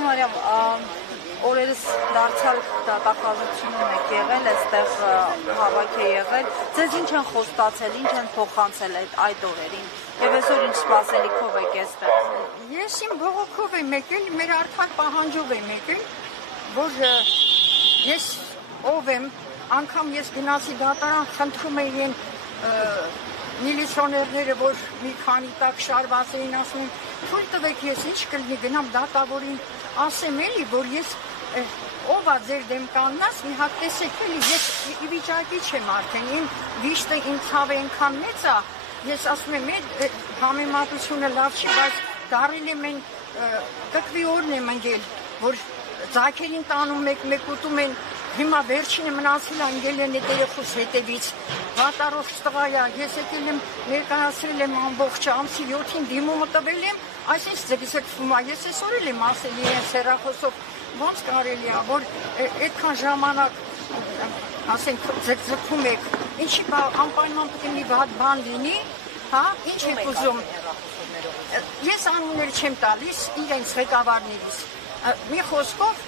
Մարիամ, օրերս դարձյալ դատախազությունում եք եղել, այստեղ հավաք է եղել, ձեզ ինչ են խոստացել, ինչ են փոխանցել այդ օրերին, եւ այսօր ինչ սպասելիքով եք այստեղ։ Ես իմ բողոքով եմ եկել, մեր արդար պահանջով եմ եկել, որ ես ով եմ, անգամ ես գնացի դատարան, խնդրում էին միլիցիոներները, որ մի քանի տակ շարված էին, ասում են, թույլ տվեք ես ինչ կլինի, գնամ դատավորին, ասեմ էլի, որ ես ով է ձեր դեմ կանգնած, մի հատ տեսեք էլի, ես ի վիճակի չեմ արդեն, իմ վիշտը իմ ցավը այնքան մեծ է, ես ասում եմ, համեմատությունը լավ չի, բայց դարել եմ են կկվի օրն եմ ընկել, որ ձայքերին տանում մեկ ուտում են, հիմա վերջինը մնացել ընկել են այդ երեխուս հետևից, վատառող տղա է, ես եկել եմ ներկայացրել եմ ամբողջ ամսի 7-ին դիմումը տվել եմ, այսինքն ձգձգվում է, ես այսօր էլ եմ ասել իրենց հեռախոսով, ոնց կարելի է, որ այդքան ժամանակ ասենք ձգձգվում եք, ինչի անպայման պետք է մի վատ բան լինի, հա, ինչ եք ուզում, ես անուններ չեմ տալիս իրենց ղեկավարներից, մի խոսքով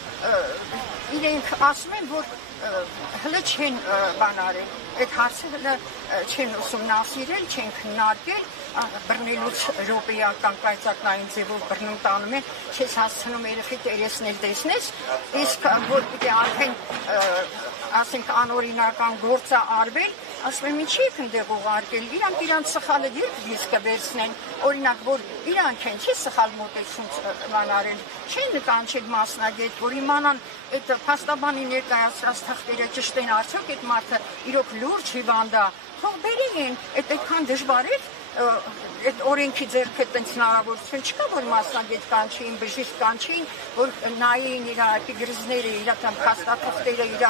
իրենք ասում են, որ հլը չեն բան արել, այդ հարցը հլը չեն ուսումնասիրել, չեն քննարկել, բռնելուց րոպեական կայծակնային ձևով բռնում տանում են, չես հասցնում երեխի տերեսնել տեսնես, իսկ որ պիտի արդեն ասենք անօրինական գործը արվել, ասում եմ ինչի եք ընդեղ ուղարկել, իրանք սխալը երբ դիսկը վերցնեն, օրինակ, որ իրանք են, չի սխալ մոտեցում բան արել, չեն նկանչել մասնագետ, որ իմանան այդ փաստաբանի ներկայացրած թղթերը ճշտ են արդյոք այդ մարդը իրոք լուրջ հիվանդ է, թող բերեն, այդքան դժվար է, այդ օրենքի ձեռքը տենց հնարավորություն չկա, որ մասնագետ կանչեին, բժիշկ կանչեին, որ նայեին իր էպիգրիզները, իր փաստաթղթերը, իր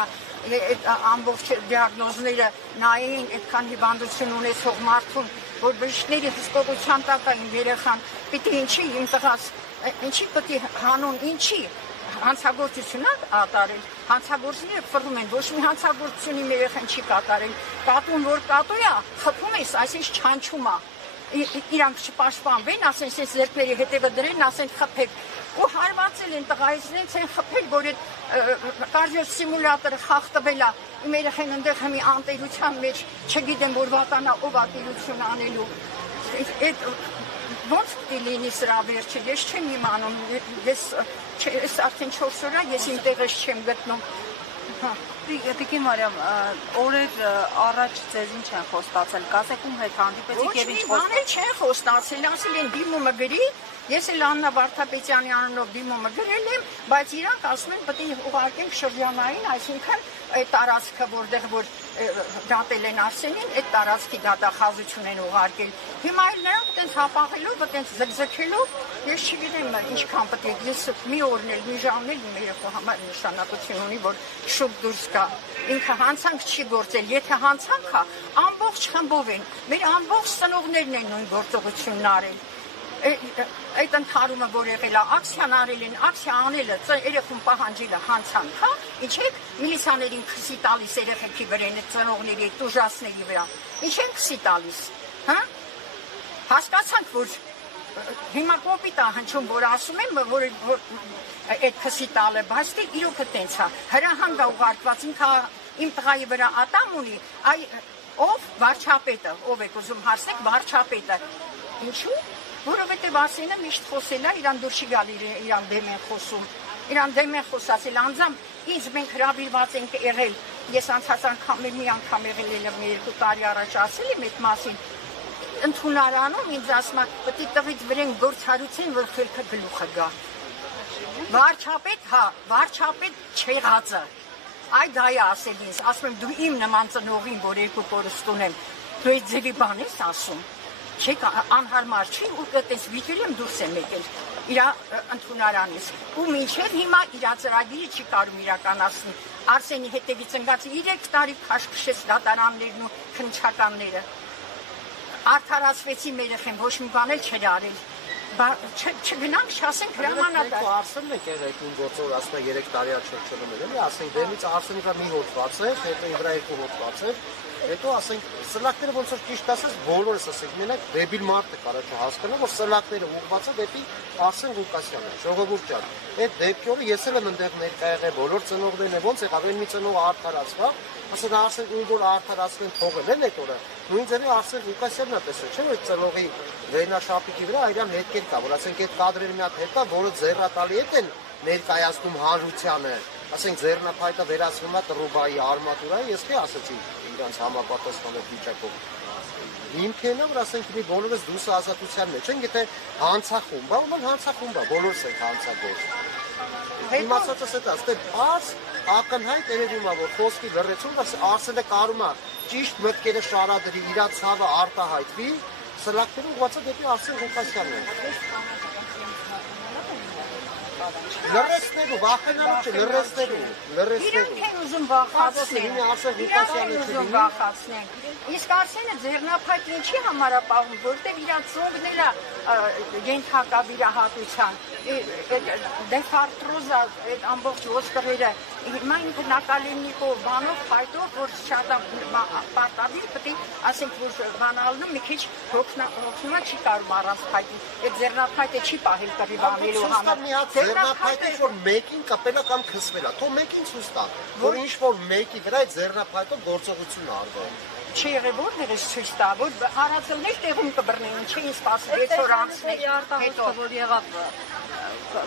ամբողջ դիագնոզները նայեին այդքան հիվանդություն ունեցող մարդուն, որ բժիշկների հսկողության տակ էին երեխան, պիտի ինչի իմ տղաս, ինչի պետք է հանուն, ինչի հանցագործություն ատարել, հանցագործները ֆռում են, ոչ մի հանցագործություն իմ երեխան չի կատարել, կատուն որ կատու է, խփում ես, այսինքն չանչում է, իրանք չպաշտպանվեն, ասեն ձեռքերի հետևը դրեն, ասեն խփեք, ու հարվածել են տղայիցնենց են խփել, որ այդ կարդիո սիմուլյատորը խախտվել է, իմ երեխան ընդեղ հմի անտերության մեջ, չգիտեմ, որ վատանա ով ատերություն անելու, ոնց պիտի լինի սրա վերջը, ես չեմ իմանում, ես արդեն 4 օր է, ես իմ տեղս չեմ գտնում։ Տիկին Մարիամ, օրեր առաջ ձեզ ինչ են խոստացել, կասեք ում հետ հանդիպեցիք և ինչ խոստացել։ Ոչ մի բան չեն խոստացել, ասել են դիմումը գրի, ես էլ Աննա Վարդապետյանի անունով դիմումը գրել եմ, բայց իրանք ասում են պետք է ուղարկենք շրջանային, այսինքն այդ տարածքը, որտեղ որ դատել են Արսենին, այդ տարածքի դատախազություն են ուղարկել։ Հիմա էլ նրանք այդպես հապաղելով, այդպես զգզգելով, ես չգիտեմ ինչքան պետք է, ես մի օրն էլ, մի ժամն էլ իմ երեխու համար նշանակություն ունի, որ շուտ դուրս գա։ Ինքը հանցանք չի գործել, եթե հանցանք է, ամբողջ խմբով են, մեր ամբողջ ծնողներն են նույն գործողությունն արել։ Այդ ընթարումը, որ եղել է, ակցիան արել են, ակցիա անելը, երեխուն պահանջելը հանցանք, հա, ինչ եք միլիցիաներին քսի տալիս երեխեքի վրա, այդ ծնողների, այդ ուժասների վրա, ինչ են քսի տալիս, հա, հասկացանք, որ հիմա կոպիտ է հնչում, որ ասում եմ, որ այդ քսի տալը, բայց դե իրոքը տենց է, հրահանգ է ուղարկված, իմ տղայի վրա ատամ ունի, ով վարչապետը, ով եք ուզում հարցնեք, վարչապետը, ինչու՞, որովհետև Արսենը միշտ խոսել է, իրան դուր չի գալ իրան դեմ են խոսում, իրան դեմ են խոսացել, անձամբ ինձ մենք հրավիրված ենք եղել, ես անցած անգամ մի անգամ եղել եմ 2 տարի առաջ ասել եմ այդ մասին, ընդունարանում ինձ ասում է, պետք է տղից վրեն գործարություն, որ խելքը գլուխը գա։ Վարչապետ, հա, վարչապետ չեղածը, այ դա է ասել ինձ, ասում եմ դու իմ նման ծնողին, որ 2 կորուստ ունեմ, դու այդ ձևի բան ես ասում։ Չեք անհարմար չի ու այդպես վիճել եմ դուրս եմ եկել իր ընդունարանից ու մինչև հիմա իր ծրագիրը չի կարում իրականացնել Արսենի հետևից ընկած 3 տարի քաշքշեց դատարաններն ու քննչականները արդարացվեցի մեր երեխեն ոչ մի բան էլ չէր արել չգնանք չասենք հրամանատար Արսենն եք եղել նույն գործով ասում է 3 տարի չորչելում էլի ասենք դեմից Արսենի վրա մի հոդված է հետո իր վրա 2 հոդված է Հետո ասենք սլակները ոնց որ ճիշտ ասած բոլորս ասենք մենակ դեբիլ մարդը կարա չհասկանա որ սլակները ուղղված են դեպի Արսեն Ղուկասյանը ժողովուրդ ջան այդ դեպքերը ես էլ եմ այնտեղ ներկա եղել բոլոր ծնողներն են ոնց եղավ այն մի ծնողը արդարացվա ասեն Արսեն ում որ արդարացնեն թողել են այդ օրը նույն ձևի Արսեն Ղուկասյանն է տեսել չէ՞ որ ծնողի վերնաշապիկի վրա այրան հետքեր կա որ ասենք այդ կադրերի մի հատ հետ կա որը ձեռատալի հետ են ներկայացնում հանրությանը ասենք ձեռնափայտը վերածվում է Տրուբայի արմատուրայի ես թե ասացի իրանց համապատասխանող վիճակով հիմքերն որ ասենք մի բոլորս դուսը ազատության մեջ են եթե հանցախումբ բա ում հանցախումբ է բոլորս ենք հանցագործ իմացածս է դա ստե բաց ակնհայտ երևում է որ խոսքի լրացում Արսենը կարում է ճիշտ մտքերը շարադրի իր ցավը արտահայտվի սլակները ուղղված է դեպի Արսեն Ղուկասյանին լրացնելու, վախենալու չէ, լրացնելու Իրանք են ուզում վախացնեն, իրանք են ուզում վախացնեն Իսկ Արսենը ձեռնափայտ ինչի համար է պահում, որտեղ իր ծնողները ենթակա վիրահատության դեֆարտրոզա այդ ամբողջ ոսկրերը հիմա ինքը նակալենիկով բանով փայտով որ շատ պարտադիր պետք է ասենք որ բանալնում մի քիչ հոգնումա չի կարող առանց փայտի այդ ձեռնափայտը չի պահել կռիվանելու համար ձեռնափայտը որ մեկին կապել է կամ քսվել է թող մեկին ցույց տա որ ինչ որ մեկի վրա այդ ձեռնափայտով գործողություն արվել Չի եղել որտեղ է ցույց տա որ հարացելներ տեղում կբռնեն չէին սպասել 6 օր անցնել հետո որ եղավ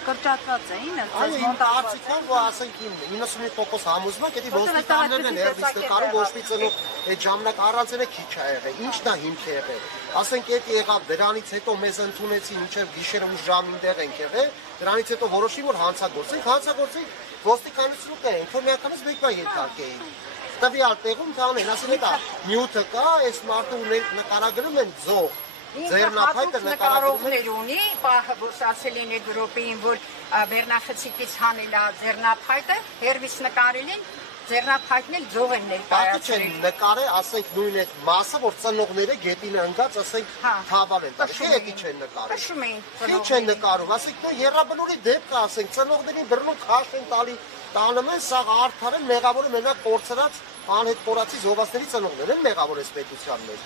կրճատված էին այո իմ կարծիքով որ ասենք 95% համոզում եմ որ ոստիկաններն են հերվիստ կարում ոչ մի ծնող այդ ժամանակ առանցելը քիչ է եղել ինչն է հիմք է եղել ասենք այդ եղավ դրանից հետո մեզ ընդունեցին մինչև գիշերը ու ժամին տեղ ենք եղել դրանից հետո որոշի որ հանցագործենք ոստիկանությունը կա ինֆորմացիոնից մեկը ենթարկեին Տվյալ տեղում տանեն, ասեն դա նյութը կա, այս մարդը նկարագրում են ձող, ձեռնափայտը նկարողներ ունի, պահը որ ասել են այդ Եվրոպային, որ Բեռնախցիկից հանել է ձեռնափայտը, հերվիս նկարել են, ձեռնափայտն էլ ձող են ներկայացրել։ Նկարել, ասենք նույն այդ մասը, որ ծնողները գետին ընկած, ասենք թավալ են, հետի չեն նկարել։ Քշում էին ծնողները։ Քիչ են նկարում, ասենք նո եռաբլուրի դեպքը, ասենք ծնողներին բռնում քաշ են տալի տանում են սա արդար են մեղավորը մենակ կորցրած անհետ կորացի զովասների ծնողներ են մեղավոր այս պետության մեջ